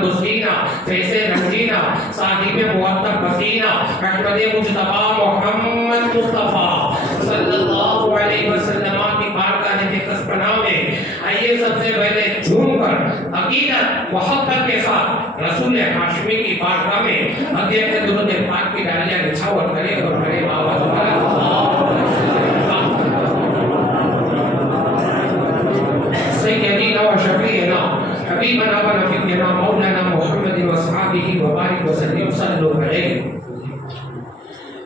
बुसीना फैसे रंगीना साहिब मुअत्तब बसीना अहमद मुज्तबा मोहम्मद मुस्तफा सल्लल्लाहु अलैहि वसल्लम की बारगाह के कस्बना में आइए सबसे पहले झूमकर अकीदत मोहब्बत के साथ रसूल हाशमी की बारगाह में अगे के दुरूद पाक की डालियां बिछावर करें और करें आवाज सय्यदीना व शफीना हबीबना व नबीना मौलाना मुहम्मद व सहाबिही व बारिक व सल्लिम सल्लल्लाहु अलैहि।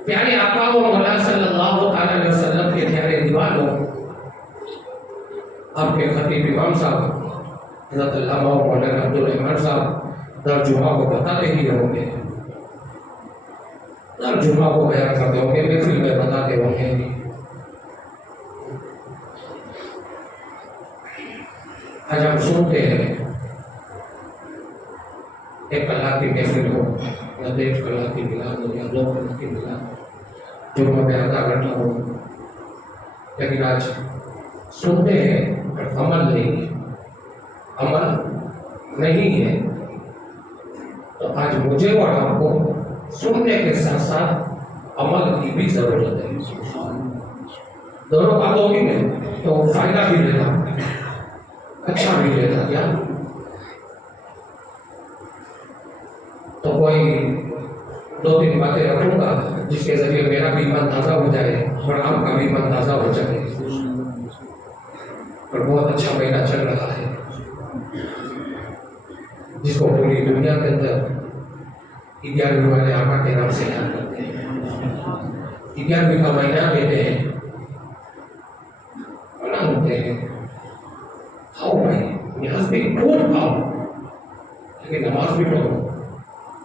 प्यारे आका व मौला सल्लल्लाहु अलैहि वसल्लम के प्यारे दीवानों, आपके खतीब इमाम साहब हज़रत अल्लामा मौलाना अब्दुल रहमान साहब तर्जुमा को बताते ही होंगे, तर्जुमा को बयान करते होंगे, महफिल में बताते होंगे। आज हम सुनते हैं एक कलाक की महफिल हो या 1.5 कलाक की मिलाद हो या 2 कलाक की मिलाद, जुम्मा में आधा घंटा हो, लेकिन आज सुनते हैं पर अमल नहीं है, अमल नहीं है। तो आज मुझे और आपको सुनने के साथ साथ अमल की भी जरूरत है। दोनों बातों की नहीं तो फायदा भी लेगा, अच्छा भी लेगा। क्या तो कोई 2-3 बातें रखूंगा जिसके जरिए मेरा भी मन ताज़ा हो जाए और आपका भी मन ताज़ा हो जाए। और बहुत अच्छा महीना चल रहा है जिसको पूरी दुनिया के अंदर 11वीं वाले आका के नाम से याद करते हैं। 11वीं का महीना देते हैं, मना होते हैं, खाओ भाई, न्याज भी खूब खाओ, लेकिन नमाज भी पढ़ो,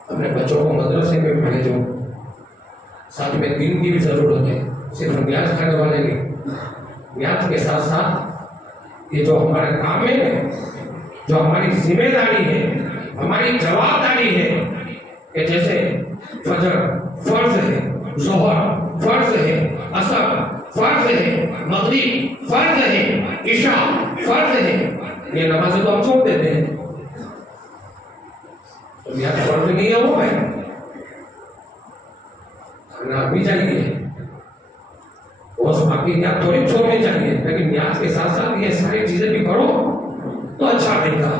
अपने बच्चों को मदरसे में भेजो, साथ में दीन की भी जरूरत है। सिर्फ न्याज खाने वाले नहीं, न्याज के साथ साथ ये जो हमारे काम है, जो हमारी जिम्मेदारी है, हमारी जवाबदारी है कि जैसे फजर फर्ज है, जोहर फर्ज है, असर फर्ज है, मगरिब फर्ज है, इशा फर्ज है, ये नमाज़ें तो हम छोड़ देते हैं। तो यार फर्ज नहीं है वो भाई, खाना भी चाहिए, बस बाकी क्या थोड़ी छोड़नी चाहिए, लेकिन न्याज के साथ साथ ये सारी चीजें भी करो तो अच्छा रहेगा।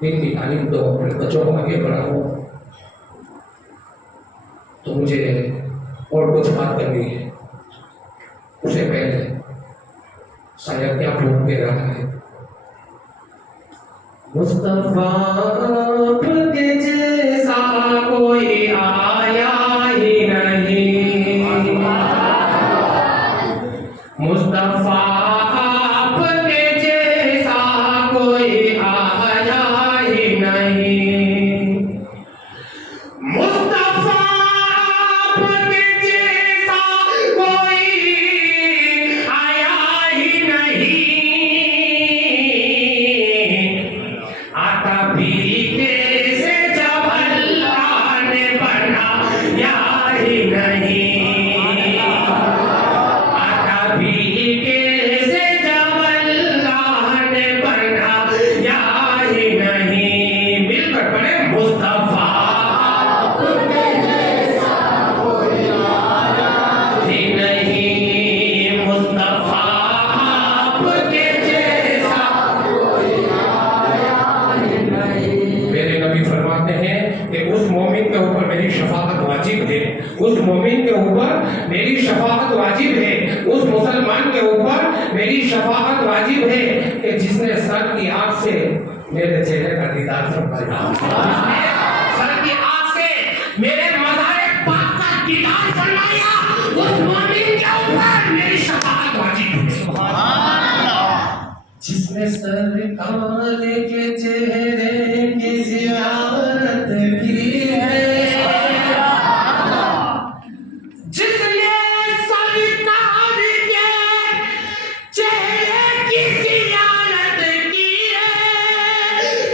दिन की तालीम दो, अपने बच्चों को आगे बढ़ाओ। तो मुझे और कुछ बात करनी है, उसे पहले शायद क्या भूल के रहा है। मुस्तफा के जैसा कोई आया ही नहीं, मुस्तफा के जैसा कोई आया ही नहीं, मुस्तफा के जैसा कोई आया ही नहीं, आता भी कैसे जब अल्लाह ने बनाया ही नहीं, आता भी कैसे जब अल्लाह ने बनाया ही नहीं। मिलकर पढ़े मुस्तफा ही नहीं, मुस्तफा के जैसा मेरे नबी फरमाते हैं कि उस मोमिन के ऊपर मेरी शफाअत वाजिब है, उस मोमिन के ऊपर मेरी शफाअत वाजिब है, उस मुसलमान के ऊपर मेरी शफाअत वाजिब है कि जिसने सर की आँख से मेरे चेहरे का दीदार फरमाया, सर की आँख से मेरे मज़ार पाक का दीदार फरमाया, उस मोमिन के ऊपर मेरी शफाअत वाजिब है। जिसने सरकार के चेहरे की ज़ियारत की है, जिसने सरकार के चेहरे की ज़ियारत की है,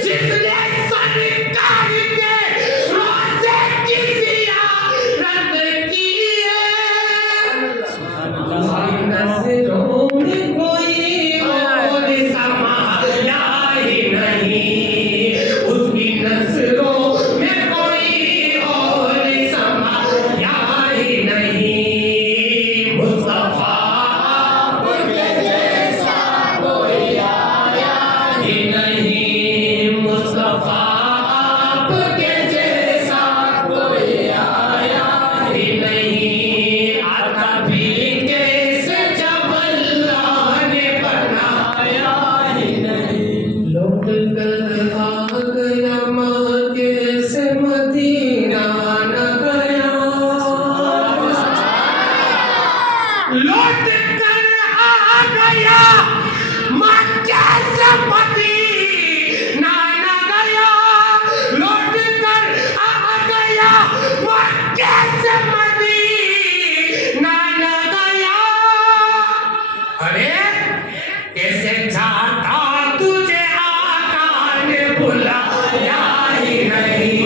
जिसने सरकार के रोज़े की ज़ियारत की है, नज़रों में कोई और समाया ही नहीं, आ गया मक्के से मदीना न गया, लौट कर आ गया मक्के से मदीना न गया, लौट कर आ गया मक्के से मदीना न गया। अरे कैसे जाता तुझे आका ने बुलाया ही नहीं,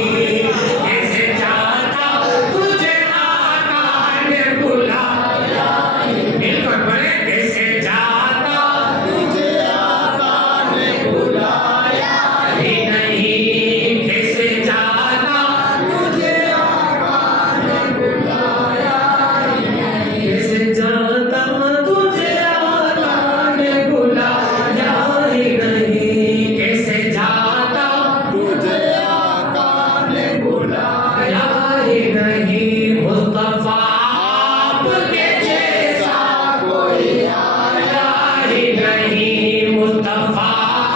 कैसे जाता तुझे आका ने बुलाया ही नहीं, मिलकर बोले कैसे जाता तुझे आका ने बुलाया ही नहीं, कैसे जाता तुझे आका ने बुलाया ही नहीं, कैसे जाता तुझे आका ने बुलाया ही नहीं, कैसे जाता तुझे आका ने बुलाया ही नहीं। मुस्तफा आपके जैसा कोई आया ही नहीं, मुस्तफा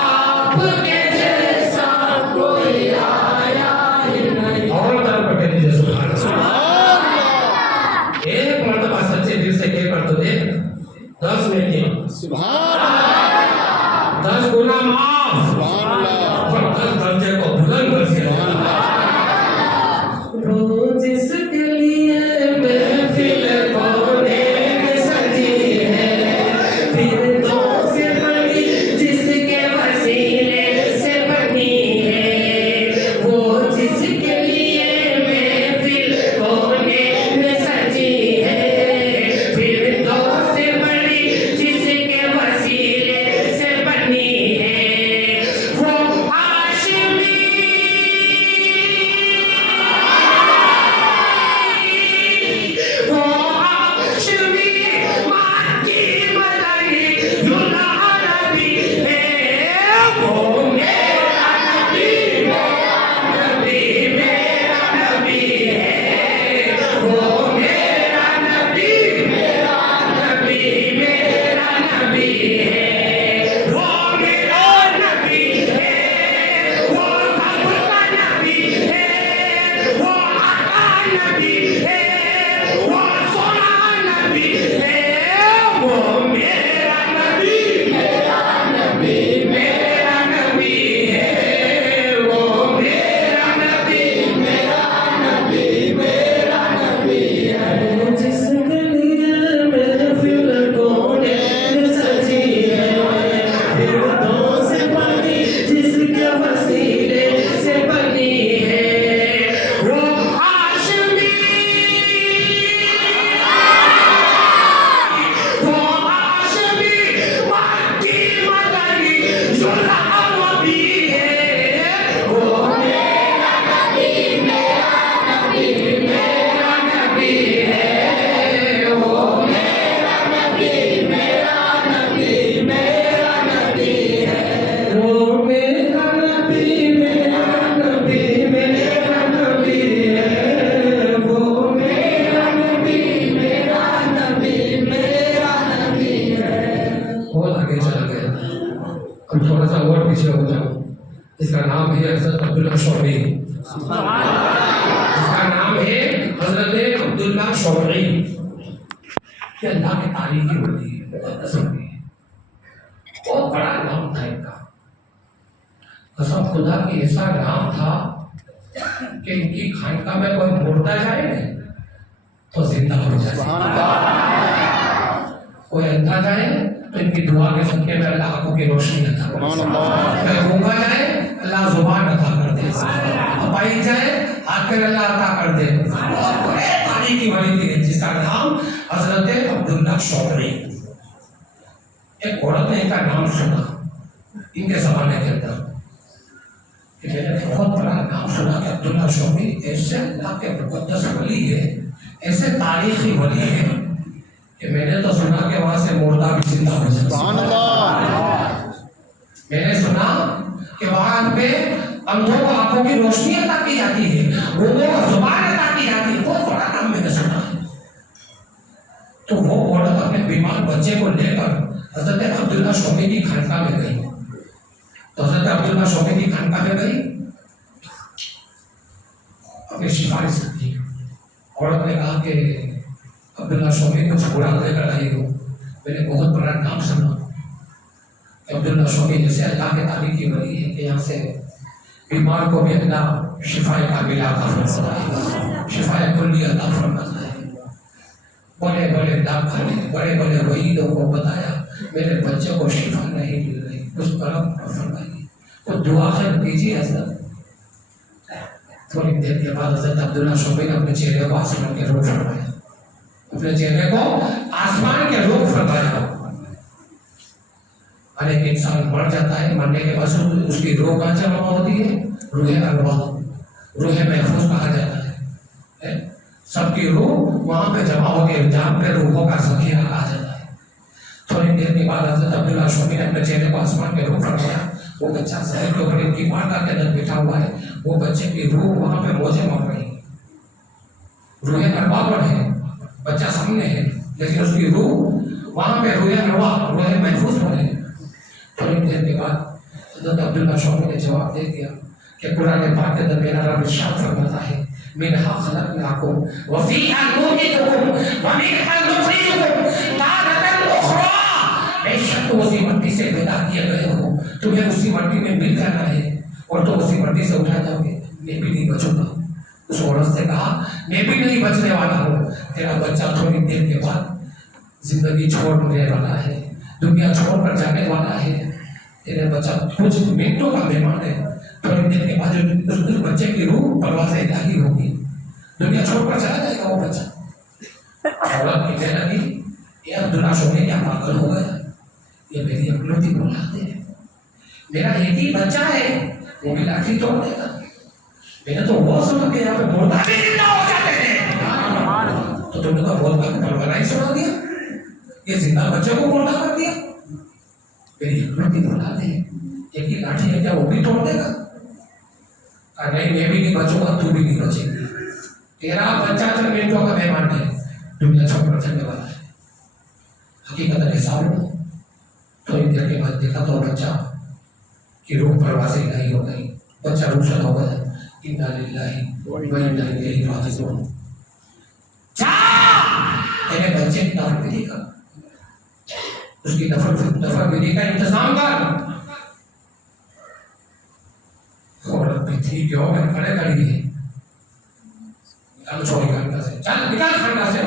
आपके जैसा कोई आया ही नहीं। और तरफ कह दीजिए सुभान अल्लाह। एक मर्तबा सच्चे दिल से कहकर तो देख, 10 मिनट सुभान 10 गुना माफ, और 10 दर्जे को बुलंद कर दिया। रोज इसके लिए महफिल कोने में सजी है, फिर दो से बड़ी जिसके वसीले से बनी है, वो जिसके लिए महफिल कोने में सजी है, फिर दो से बड़ी जिसके वसीले से बनी है, वो हाशिमी, वो हाशिमी मक्की मदनी दुल्हा नबी है, वो मेरा नबी, मेरा नबी, मेरा नबी है, वो मेरा नबी, मेरा नबी, मेरा नबी है, वो मेरा नबी है, वो सबका नबी है, वो आका नबी है, वो सोना नबी है, वो मेरा नबी, मेरा नबी, मेरा नबी है, वो मेरा नबी, मेरा नबी, मेरा नबी है। जिसके लिए महफिल कोने में सजी है, फिर दो से बड़ी जिसके वसीले से बनी है, वो हाशिमी, वो हाशिमी मक्की मदनी दुल्हा नबी है, वो मेरा नबी, मेरा नबी, मेरा नबी है, वो मेरा नबी, मेरा नबी, मेरा नबी है, वो मेरा नबी, मेरा नबी, मेरा नबी है, वो मेरा नबी, मेरा नबी, मेरा नबी है। बहुत आगे चला गया, अब थोड़ा सा और पीछे हो जाओ। इसका नाम है हजरत अब्दुल्ला शौरी, इसका नाम है हजरत अब्दुल्ला शौरी। ये अल्लाह की तारीफ ही होती है, बहुत बड़ा नाम था इनका। कसम खुदा की ऐसा नाम था कि इनकी खानका में कोई मुर्दा जाए तो जिंदा हो जाए, कोई अंधा जाए तो इनकी दुआ के सदके में अल्लाह आंखों की रोशनी अता करे, कोई गूंगा जाए अल्लाह जुबान अता कर दे, अपाई जाए हाथ में अल्लाह अता कर दे। बहुत बड़े तारीफ की वली थी जिसका नाम हजरत अब्दुल्ला शौरी। एक औरत ने इनका नाम सुना इनके ज़माने के अंदर, मैंने बहुत बड़ा नाम सुना कि अब्दुल्ला शौरी ऐसे अल्लाह के मुक़द्दस वली है, ऐसे तारीखी वली है कि मैंने तो सुना कि वहां से मुर्दा भी जिंदा हो जाता है। मैंने सुना कि वहां पे अंधों को आंखों की रोशनी अता की जाती है, गूंगों को जुबान अता की जाती है। बहुत बड़ा नाम मैंने सुना है। तो वो औरत अपने बीमार बच्चे को लेकर हजरत अब्दुल्ला शौरी की खानका में गई तो हजरत अब्दुल्ला शौकी की खानकाह में गई, अपनी सिफारिश की। औरत ने कहा कि अब्दुल्ला शौकी कुछ बुरा लेकर आई हो, मैंने बहुत बड़ा नाम सुना कि अब्दुल्ला शौकी जैसे अल्लाह के ताबीर की वली है कि यहाँ से बीमार को भी अल्लाह शिफाए कामिला अता फरमाता है, शिफाए कुल्ली अता फरमाता है। बड़े बड़े डॉक्टर ने, बड़े बड़े वहीदों को बताया मेरे बच्चे को शिफा नहीं मिल रही, कुछ करम फरमाइए, तो दुआ कर दीजिए हजरत। थोड़ी देर के बाद हजरत अब्दुल्ला शौकी ने अपने चेहरे को आसमान के रूप फरमाया, अपने चेहरे को आसमान के रूप फरमाया। हर एक इंसान मर जाता है, मरने के बाद उसकी रूह कहाँ जमा होती है? रूह अरवाह, रूह महफूज कहा जाता है। सबकी रूह वहां पे जमा होती है, जहाँ पे रूहों का ज़ख़ीरा कहा जाता है। थोड़ी देर के बाद हजरत अब्दुल्ला शौकी ने अपने चेहरे को आसमान के रूप फरमाया। वो बच्चा शहर के ऊपर इनकी माता के अंदर बैठा हुआ है, वो बच्चे की रूह वहां पे मौजे मार रही है, रूह अरवाह पर है, बच्चा सामने है, लेकिन उसकी रूह वहां पे रूह अरवाह, रूह महफूज पर है। थोड़ी देर के बाद हज़रत अब्दुल्ला शौकी ने जवाब दे दिया कि कुरान पाक के अंदर मेरा रब इरशाद फरमाता है, मिनहा खलक़नाकुम व फ़ीहा नुईदुकुम व मिनहा नुख़रिजुकुम तारतन उख़रा। बेशक उसी मिट्टी से पैदा किए गए हो, तुम्हें उसी मिट्टी में मिल जाना है और तुम उसी मिट्टी से उठा जाओगे, मैं भी नहीं बचूंगा। उस औरत से कहा, मैं भी नहीं बचने वाला हूँ, तेरा बच्चा थोड़ी देर के बाद जिंदगी छोड़ने वाला है, दुनिया छोड़कर जाने वाला है। तेरे बच्चा कुछ मिनटों का मेहमान है, थोड़ी देर के बाद उस बच्चे की रूह परवाज़ इलाही होगी, दुनिया छोड़कर चला जाएगा वो बच्चा। औरत कहने लगी, ये अब्दुल्ला शौकी क्या पागल हो गया? ये मेरी अकलौती औलाद है, मेरा एक ही बच्चा है, वो भी लाठी तोड़ देगा। मैंने तो वो सुना कि यहाँ पे मुर्दा भी जिंदा हो जाते हैं, तो तुमने तो बहुत बड़ा ही सुना दिया, ये जिंदा बच्चे को मुर्दा कर दिया। मेरी अकलौती औलाद है, एक ही लाठी है, क्या वो भी तोड़ देगा? नहीं, मैं भी नहीं बचूंगा, तू भी नहीं बचेगी। तेरा बच्चा जो मिनटों का मेहमान है, दुनिया छोड़कर चलने वाला है। हकीकत है सामने। थोड़ी देर के बाद देखा तो बच्चा की रूह परवाज़ इलाही हो गई, बच्चा रुखसत हो गया। इन्ना लिल्लाहि व इन्ना इलैहि राजिऊन। जा तेरे बच्चे की दफन विधि कर, उसकी दफन विधि का इंतजाम कर। औरत भी थी क्यों मैं खड़े खड़ी है, छोड़ी खानका से, चल निकल खानका से,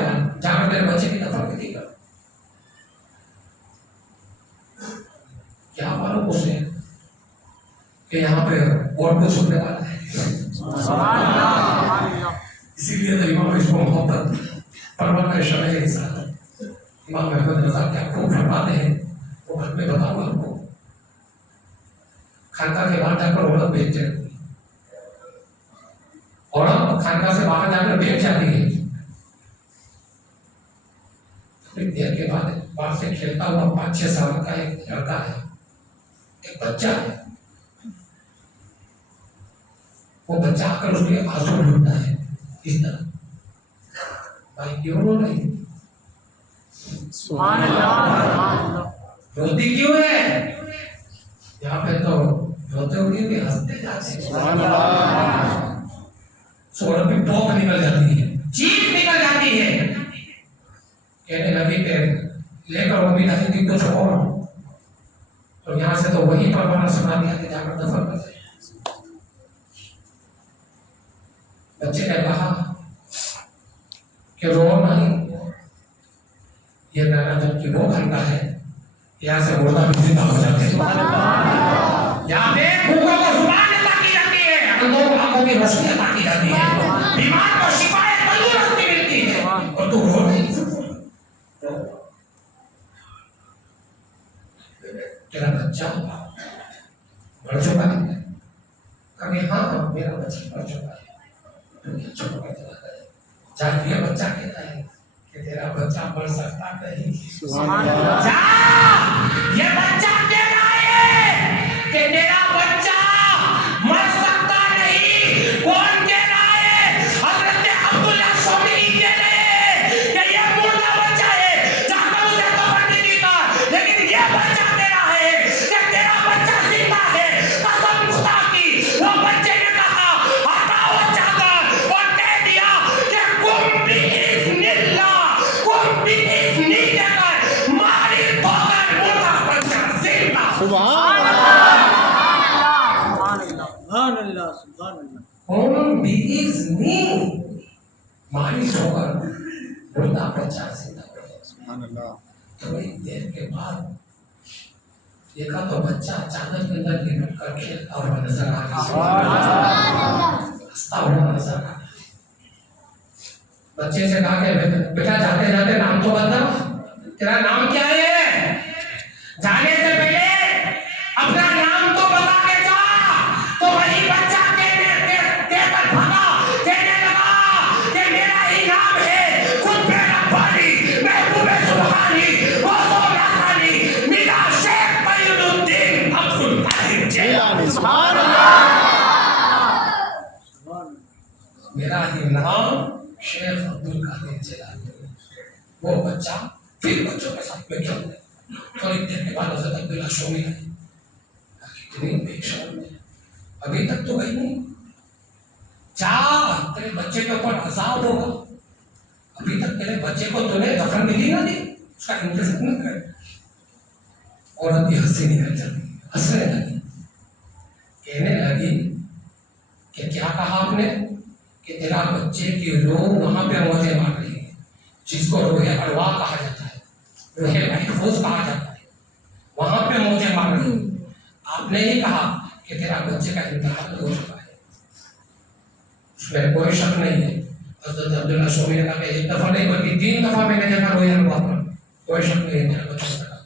जाकर तेरे बच्चे की दफन विधि कर। क्या मालूम उसे कि यहाँ पे और कुछ होने वाला है। इसीलिए तो इमाम इसको मोहब्बत परवर का शरह के साथ इमाम अहमद रज़ा क्या खूब फरमाते हैं, वो बाद में बताऊंगा आपको। खानका के बाहर जाकर औरत बैठ जाती है, औरत खानका से बाहर जाकर बैठ जाती है। थोड़ी देर के बाद बाहर से खेलता हुआ 5-6 साल का एक लड़का है, एक बच्चा है। वो बच्चा आकर उसके आंसू ढूंढता है इस तरह, भाई क्यों रो रही? सुभान अल्लाह। रोती क्यों है? यहाँ पे तो रोते हुए भी हंसते जाते हैं। सुभान अल्लाह। औरत भी टोक निकल जाती है, चीख निकल जाती है, कहने लगी कि लेकर वो भी नहीं कुछ और, तो यहाँ से तो वही परवाना सुना दिया कि जाकर दफन कर दे। बच्चे ने कहा कि रो नहीं, ये नाराजन की वो घंटा है, यहाँ से मुर्दा भी जिंदा हो जाते हैं। यहाँ पे भूखों को जुबान अता की जाती है, अंधों को आंखों की रोशनी अता की जाती है, बीमार को शिफाए तंदुरुस्ती मिलती है, और तू रो नहीं। तेरा बच्चा मर चुका है? कभी हाँ मेरा बच्चा मर चुका है, दुनिया छोड़कर चला गया। जान ये बच्चा कहता है कि तेरा बच्चा मर सकता नहीं। जा ये बच्चा कह रहा है कि तेरा बच्चा मर सकता नहीं। कौन कह रहा है? हजरत अब्दुल्ला शौकी कह रहे हैं कि ये मुर्दा बच्चा है, जाकर उसे कफन नहीं कर, लेकिन ये बच्चा कह रहा है कि तेरा बच्चा जिंदा है, अल्लाह सुभान अल्लाह। कौन बीइज़्नी मालिश होकर मुर्दा बच्चा जिंदा हो गया। सुभान अल्लाह। थोड़ी देर के बाद देखा तो बच्चा चादर के अंदर लिपट कर खेलता हुआ नजर आ रहा हंसता हुआ नजर आ रहा। बच्चे से कहा कि बेटा जाते जाते नाम तो बता, तेरा नाम क्या है? जाने से पहले अपना नाम तो बता के जा। तो वही बच्चा कहकर भागा, कहने लगा कि मेरा ही नाम है कुतुब रब्बानी महबूबे सुभानी मौसूम रखानी मीरा शेख मईनुद्दीन अब्दुल कादिर जिलानी। सुभान अल्लाह। मेरा ही नाम शेख अब्दुल कादिर जिलानी। वो बच्चा फिर बच्चों के साथ में खेलने, थोड़ी देर के बाद हज़रत अब्दुल्ला शोमी आई। कितनी बेशर्म है, अभी तक तो गई नहीं, जा तेरे बच्चे के ऊपर अजाब होगा। अभी तक तेरे बच्चे को तूने दफन मिली ना दी, उसका इंतजार न करे। औरत भी हंसी निकल जाती, हंसने लगी, कहने लगी कि क्या कहा आपने कि तेरा बच्चे की रूह वहां पे मौजे मार रही है, जिसको रूहे अरवा कहा जाता है, रूहे महफूज कहा जाता है, वहां पे मौजे मार रही है। आपने ही कहा कि तेरा बच्चे का इंतकाल हो चुका है, उसमें कोई शक नहीं है। हज़रत अब्दुल्ला शोमी ने कहा कि एक दफा नहीं बल्कि 3 दफा मैंने देखा रूहे अरवा पर, कोई शक नहीं है तेरा बच्चा इंतकाल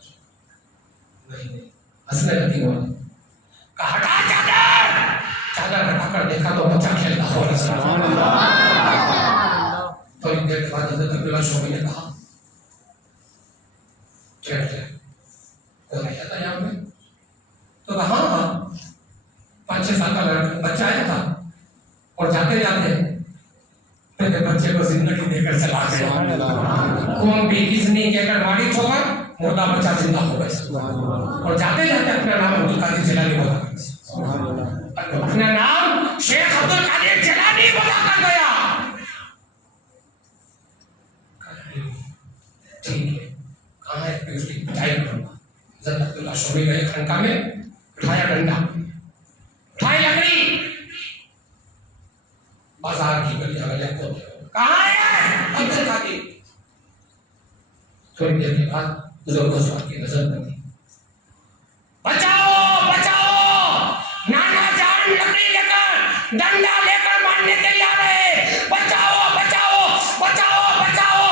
नहीं। हंसने लगी वो, कहा हटा चादर, चादर हटाकर देखा तो बच्चा खेलता हुआ नजर आ रहा। थोड़ी देर के बाद हज़रत अब्दुल्ला शोमी ने कहा कौन आया था यहाँ पे? तो कहा हाँ 5-6 साल का बच्चा आया था और जाते जाते मेरे बच्चे को जिंदगी देकर चला गया। कौन बेइज्जती कहकर मारी ठोकर मुर्दा बच्चा जिंदा हो गया, और जाते जाते अपना नाम अब्दुल कादिर जिलानी बोला, अपना नाम शेख अब्दुल कादिर जिलानी बोला कर गया। ठीक है, कहाँ है उसकी पिटाई करूंगा। हज़रत अब्दुल्ला शोमी गए खनका में, उठाया डंडा, उठाई लकड़ी, बाजार की गलियां गलियां खोदते, कहाँ है अब्दुल कादिर? थोड़ी देर के बाद बुजुर्गों की नजर बनी, बचाओ बचाओ, नाना जान लकड़ी लेकर डंडा लेकर मारने के लिए आ रहे, बचाओ बचाओ बचाओ बचाओ।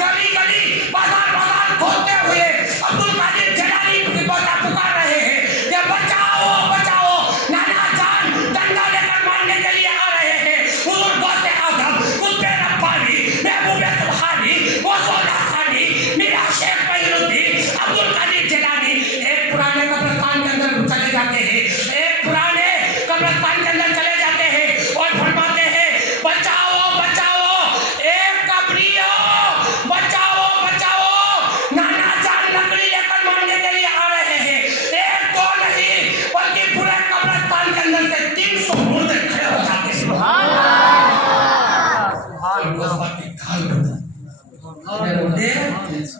गली गली बाजार बाजार खोदते हुए अब्दुल कादिर जिलानी की बात पुकार रहे हैं कि बचाओ बचाओ, नाना जान डंडा लेकर मारने के लिए आ रहे हैं। हुजूर गौसे आज़म कुतुब रब्बानी महबूबे सुभानी मौसूम रखानी मीरा शेख मईनुद्दीन अब्दुल कादिर जिलानी एक पुराने कब्रिस्तान के अंदर चले जाते हैं, एक पुराने कब्रिस्तान के अंदर चले जाते हैं और फरमाते हैं बचाओ बचाओ, एक कब्री हो, बचाओ बचाओ, नाना जान लकड़ी लेकर मारने के लिए आ रहे हैं। एक दो नहीं बल्कि पूरे कब्रिस्तान के अंदर से 300 मुर्दे खड़े हो जाते हैं। सुभान अल्लाह की ढाल बता,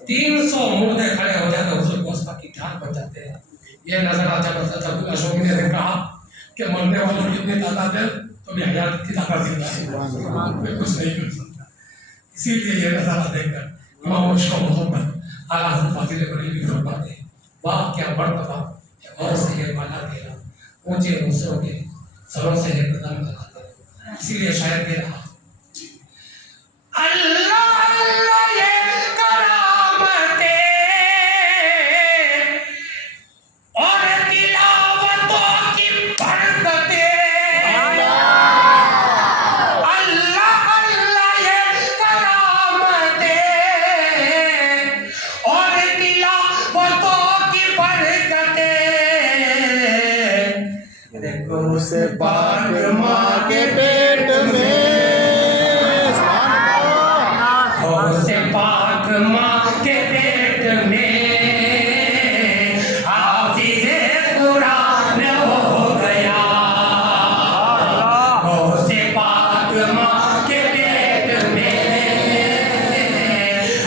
300 मुर्दे खड़े हो जाते हैं, हुजूर गोस्ता की ढाल बचाते हैं। ये नजर आ जब हज़रत अब्दुल्ला शोमी ने देखा कि मरने वालों की इतनी तादाद है तो भी हयात की तादाद जिंदा है, मैं कुछ नहीं कर सकता। इसीलिए ये नजारा देखकर इमाम मुश्क मोहम्मद आला हज़रत फाज़िल बरेलवी फरमाते हैं, वाह क्या मर्तबा और से ये वाला तेरा, ऊंचे दूसरों के सरों से ये कदम लगाते हैं। इसीलिए शायद ये रहा अल्लाह अल्लाह ये करामतें और तिलावतों की बरकतें, अल्लाह अल्लाह ये करामतें और तिलावतों की बरकतें। देखो उसे पाक माँ के पेट में, से पाक माँ के पेट में हाफिज़े कुरान हो गया, से पाक माँ के पेट में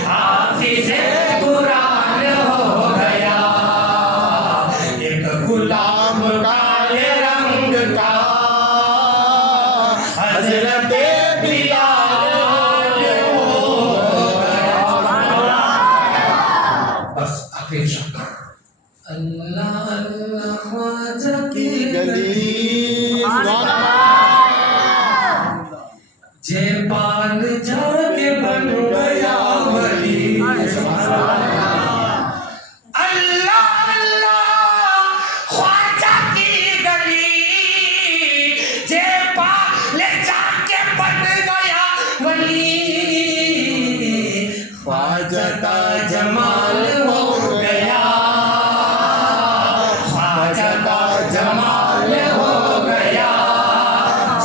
हाफिज़े कुरान हो गया। एक गुलाम काले रंग का का जमाल हो गया, ख्वाजा का जमाल हो गया,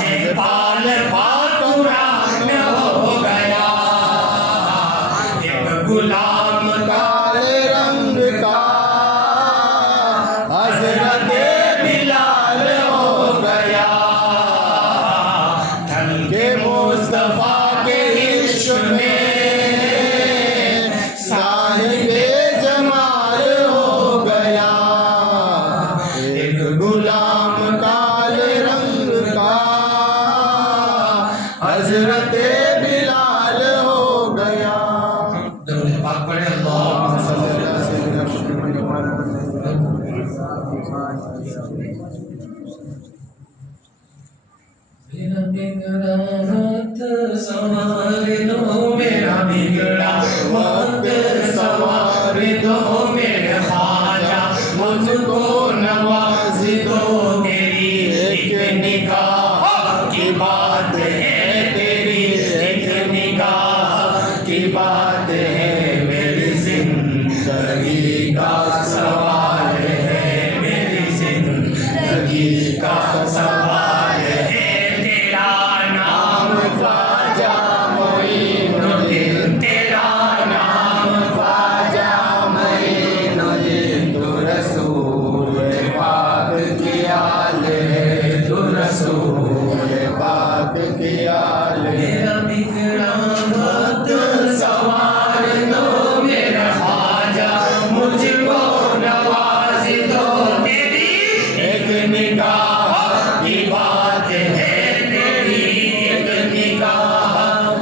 जेपाल पाकुरान हो गया। एक गुलाम काले रंग का हजरत बिलाल हो गया, ढल के मुस्तफा के इश्क में साहिबे जमाल हो गया। एक गुलाम काले रंग का हजरत बिलाल हो गया। दरूद पाक पढ़े अल्लाहुम्मा सल्ली अला सय्यिदिना मेरा बिगड़ा वक्त संवार दो, मेरा बिगड़ा वक्त संवार दो, मेरे ख्वाजा मुझको नवाज दो। तेरी एक निगाह की बात है, तेरी एक निगाह की बात है, मेरी जिंदगी का सवाल है, मेरी जिंदगी का सवाल है। तेरा नाम ख्वाजा मोइनुद्दीन, तेरा नाम ख्वाजा मोइनुद्दीन। तू रसूल पाक की आल है, तू रसूल पाक की आल है। मेरा बिगड़ा वक्त संवार दो, मेरा ख्वाजा मुझको नवाज दो। तेरी एक निगाह की बात है, तेरी एक निगाह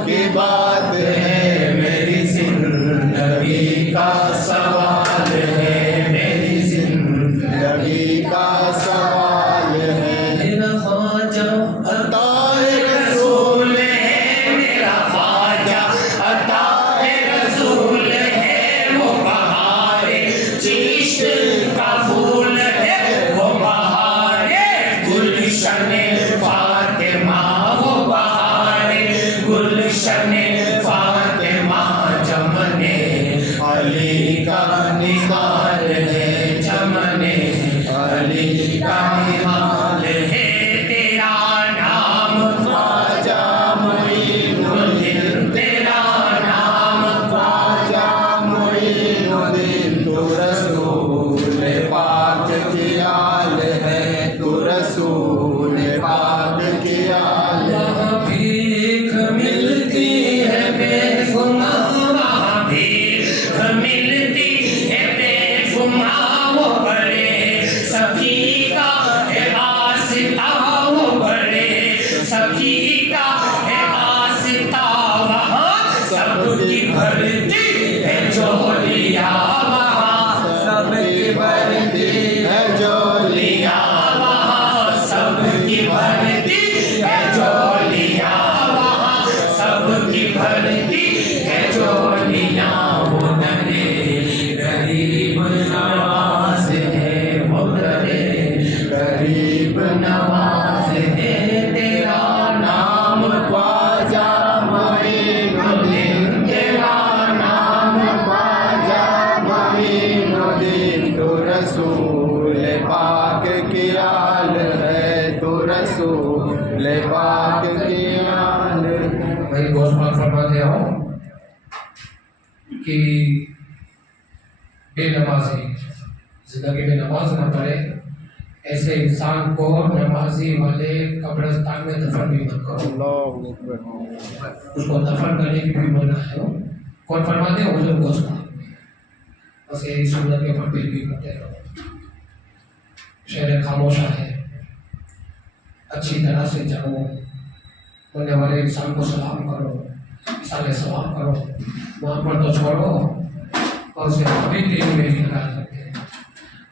की बात है, मेरी जिंदगी का सवाल है, मेरी जिंदगी का सवाल है। मेरा ख्वाजा अताए रसूल है, मेरा ख्वाजा अताए रसूल है, वो बहारे चिश्त का फूल है, वो बहारे गुलशन फातिमा, वो बहारे गुलशन फातिमा। चमने अली का निहाल है, चमने अली का निहाल है। तेरा नाम ख्वाजा मोइनुद्दीन, तेरा नाम ख्वाजा मोइनुद्दीन। तू रसूल पाक की आल है, तू रसूल पाक की आल है। भीख मिलती है बेगुनाह, वहाँ भीख मिलती है बेगुनाह, वो बड़े सभी का है आसिता, वो बड़े सभी का है आसिता। वहाँ सबकी भरती है झोलिया, वहाँ सबकी भरती है झोलिया, वहाँ सबकी भरती है झोलिया, वहाँ सबकी भरती है झोलिया। वो दरे गरीब नवाज है, वो दरे गरीब नवाज है। तेरा नाम ख्वाजा मोइनुद्दीन, तेरा नाम ख्वाजा मोइनुद्दीन। तू रसूल पाक की आल है, तू रसूल पाक की आल। भाई गोस्वामी फरमाते हो कि बेनमाजी जिंदगी में नमाज न पढ़े, ऐसे इंसान को नमाजी वाले कब्रिस्तान में दफन भी मत करो। उसको दफन करने की भी मना है। कौन फरमाते हो? हुजूर गोस्वामी। बस यही सुन्नत के ऊपर भी करते रहो। शहर खामोशा है, अच्छी तरह से जाओ, होने वाले इंसान को सलाम करो, साले सलाम करो, वहाँ पर तो छोड़ो। और उसे अभी दिन में भी लगा सकते हैं।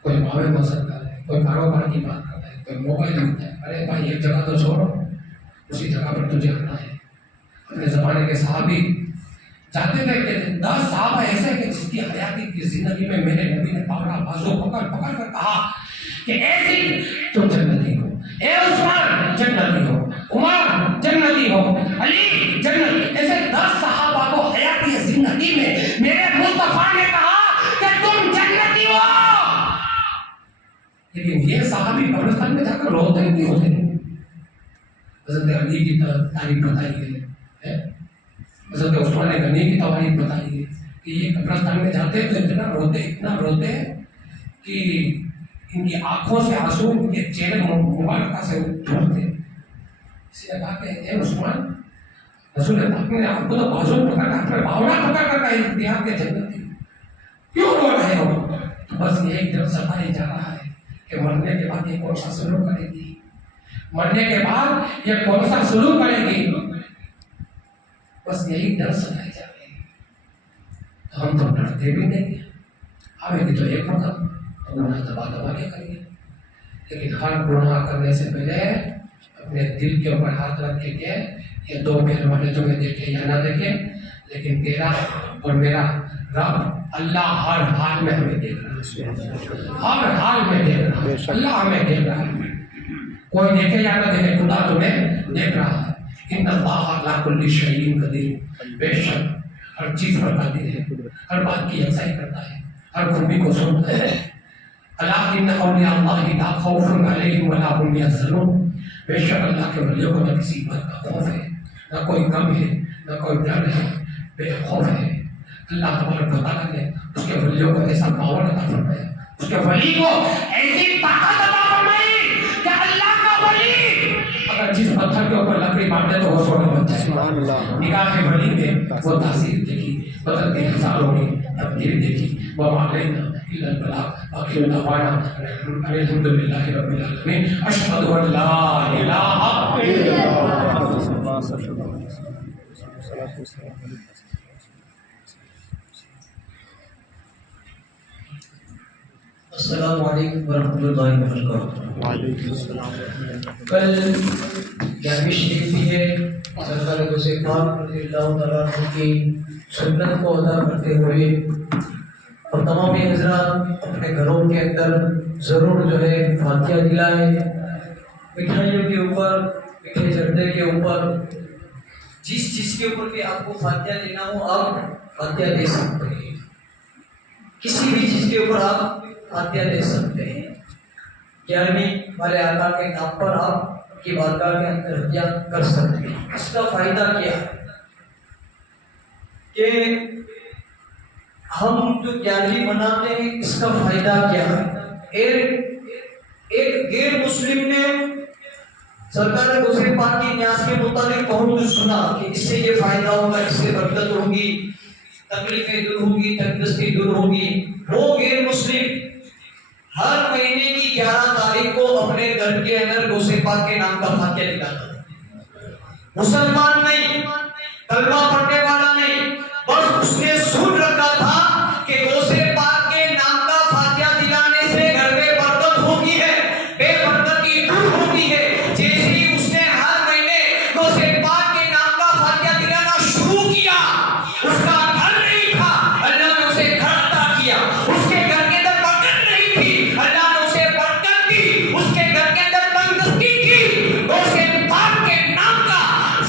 कोई भावे पसंद कर है, कोई कारोबार की बात करता है, कोई मोबाइल देखता है। अरे भाई एक जगह तो छोड़ो, उसी जगह पर तुझे आना है। अपने जमाने के सहाबी जाते थे कि 10 साहबा ऐसे कि जिसकी हयाती की जिंदगी में मेरे नबी ने पकड़ा, बाजू पकड़ पकड़ कर कहा कि ऐसी तुम जन्नती हो, ए उस्मान जन्नती हो, उमर जन्नती हो, अली जन्नती। ऐसे 10 सहाबा को हयाती जिंदगी में मेरे नहीं होते। हज़रत अली की तारीफ बताई गई है, हज़रत उस्मान गनी की तारीफ बताई गई कि ये कब्रिस्तान में जाते तो इतना रोते कि इनकी आंखों से आंसू इनके चेहरे मुबारक से झड़ते। इसलिए कहा कि ए उस्मान, रसूल पाक ने आपको तो बाजू पकड़ कर भावना पकड़ कर कहा इख्तियार के जन्नत क्यों रो रहे हो? तो बस यही डर सताया जा रहा है कि मरने के बाद ये कौन सा सलूक करेगी, मरने के बाद ये कौन सा सलूक करेगी, बस यही डर सताए जा रहे हैं। तो हम तो डरते भी नहीं है, हमें तो एक वक्त तो गुनाह दबा के करिए, लेकिन हर गुनाह करने से पहले अपने दिल के ऊपर हाथ रख के ये दो पैर वाले तुम्हें देखे या ना देखे, लेकिन तेरा और मेरा रब अल्लाह हर हाल में हमें देख रहा है, हर हाल में देख रहा है, अल्लाह हमें देख रहा है। कोई देखे या ना देखे, खुदा तुम्हें देख रहा है। इन्नल्लाह अला कुल्ली शैइन कदीर, बेशक हर चीज पर कादिर है, हर बात की यकसाई करता है, हर खूबी को सुनता है। अला इन्न औलिया अल्लाहि ला खौफुन अलैहिम वला हुम यहज़नून, बेशक अल्लाह के वलियों को न किसी बात का खौफ है, न कोई गम है, न कोई डर है, बेखौफ है। अल्लाह तबारक व तआला ने उसके वलियों को ऐसा पावर अता फरमाया, उसके वली को ऐसी ताकत अता फरमाई कि अल्लाह का वली अगर जिस पत्थर के ऊपर लकड़ी मार दे तो वो सोना बन जाए। सुभान अल्लाह। निगाह के वली में वो तासीर देखी, बदल के हजारों में तब्दीली देखी। व मालैना इल्लल बलाग, बाकी दावाना अल्हम्दुलिल्लाहि रब्बिल आलमीन, अशहदु अन ला इलाहा इल्लल्लाह। अस्सलामु अलैकुम वरहमतुल्लाहि वबरकातुहू। कल 11वीं शरीफ भी है, सरकार गौसे पाक रज़ियल्लाहु तआला अन्हु की सुन्नत को अदा करते हुए और तमाम हज़रात अपने घरों के अंदर ज़रूर जो है फातिहा दिलाए। मिठाइयों के ऊपर, मीठे जर्दे के ऊपर, जिस चीज़ के ऊपर भी आपको फातिहा देना हो आप फातिहा दे सकते हैं, किसी भी चीज़ के ऊपर आप फातिहा दे सकते हैं। 11वीं वाले आका के नाम पर आप की बारगाह के अंदर हदिया कर सकते हैं। इसका फायदा क्या है कि हम जो 11वीं मनाते हैं, इसका फायदा क्या है? एक गैर मुस्लिम ने सरकार दूसरे पाक की न्यास के मुताबिक बहुत कुछ सुना कि इससे ये फायदा होगा, इससे बरकत होगी, तकलीफें दूर होगी, तंदुरुस्ती दूर होगी। वो गैर मुस्लिम हर महीने की 11 तारीख को अपने घर के अंदर गौसे पाक के नाम का फातिहा दिलाता है। मुसलमान नहीं, कलमा पढ़ने वाला नहीं, बस उसने सुन रखा था कि गौसे पाक के नाम का फातिहा दिलाने से घर में बरकत होती है, बेबरकती दूर होती है। जैसे ही उसने हर महीने गौसे पाक के नाम का फातिहा दिलाना शुरू किया, उसका घर नहीं था, अल्लाह ने उसे घर अता किया। उसके घर के अंदर बरकत नहीं थी, अल्लाह ने उसे बरकत दी। उसके घर के अंदर तंदुरुस्ती थी, गौसे पाक के नाम का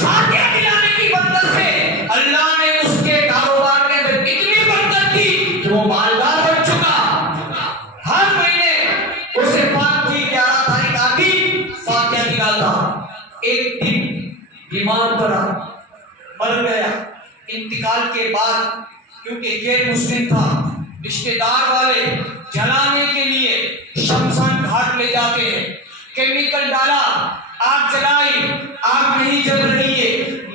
फातिहा दिलाने की बरकत से अल्लाह ने उसके कारोबार के अंदर इतनी बरकत दी कि वो मालदार बन चुका। हर महीने उसे पाक की 11 तारीख आती, फातिहा दिलाता। एक दिन बीमार पड़ा, मर गया। इंतकाल के बाद क्योंकि गैर मुस्लिम था, रिश्तेदार वाले जलाने के लिए शमशान घाट ले जाते हैं। केमिकल डाला, आग जलाई, आग नहीं जल रही है,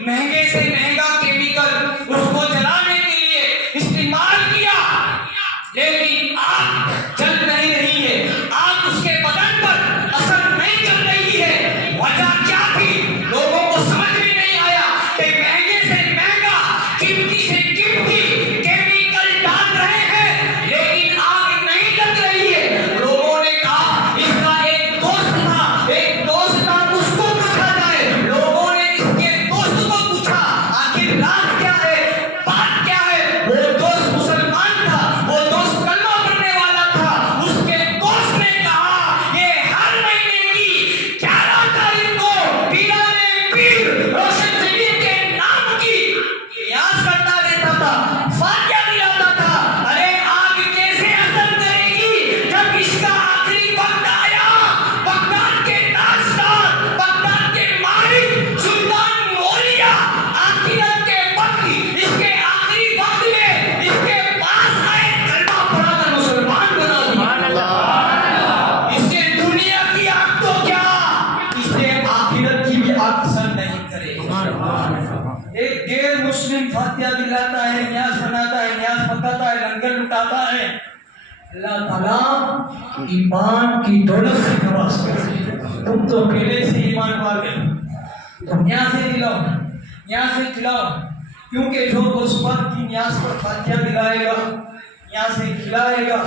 महंगे से महंगा केमिकल उसको जलाने के लिए इस्तेमाल किया, लेकिन आग जल नहीं रही है, आग उसके बदन पर असर नहीं कर रही है। वजह क्या थी? लोगों को समझ में नहीं आया कि महंगे से महंगा, कीमती से कीमती केमिकल डाल रहे हैं, लेकिन आग नहीं लग रही है। लोगों ने कहा इसका एक दोस्त था, उसको पूछा जाए। लोगों ने इसकी एक गैर मुस्लिम फातिहा दिलाता है, न्यास बनाता है, न्यास पकाता है, लंगर लुटाता है, अल्लाह ताला ईमान की दौलत से नवाज करते। तुम तो पहले से ईमान वाले, तुम न्यास से दिलाओ, न्यास से खिलाओ, क्योंकि जो उस वक्त की न्यास पर फातिहा दिलाएगा, न्यास से खिलाएगा,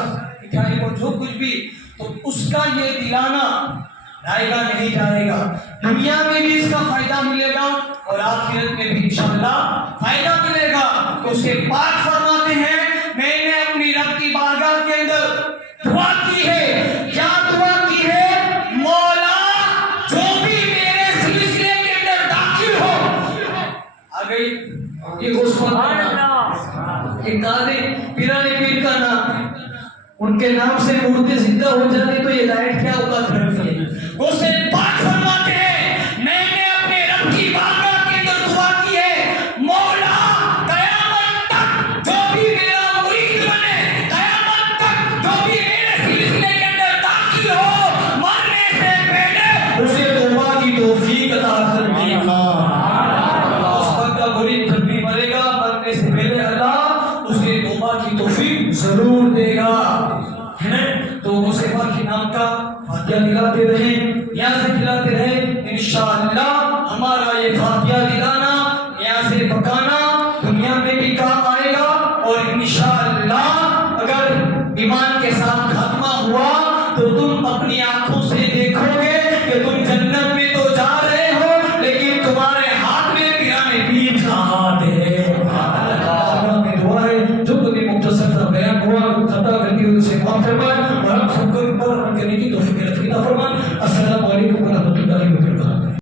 मिठाई को जो कुछ भी, तो उसका ये दिलाना आएगा नहीं जाएगा। दुनिया में भी इसका फायदा मिलेगा और आखिरत में भी इंशाअल्लाह फायदा मिलेगा। तो उसे पाक फरमाते हैं, मैंने अपनी रब की बारगाह के अंदर दुआ की है। क्या दुआ की है? मौला जो भी मेरे सिलसिले के अंदर दाखिल हो, आ गई ये कादे पीराने पीर का नाम, उनके नाम से मूर्ति जिंदा हो जाती तो ये लाइट क्या औकात रखती है। उसे पाक फरमाते हैं, मैंने अपने रब की बारगाह के अंदर दुआ की है, मौला कयामत तक जो भी मेरा मुरीद बने, कयामत तक जो भी मेरे सिलसिले के अंदर दाखिल हो, मरने से पहले उसे तौबा की तौफीक अता कर दे। उस वक्त का मुरीद जब भी मरेगा, मरने से पहले अल्लाह उसके तौबा की तौफीक जरूर देगा, है ना। तो उसे पाक के नाम का फातिहा दिलाते रहे, यहाँ से खिलाते रहे, इंशाअल्लाह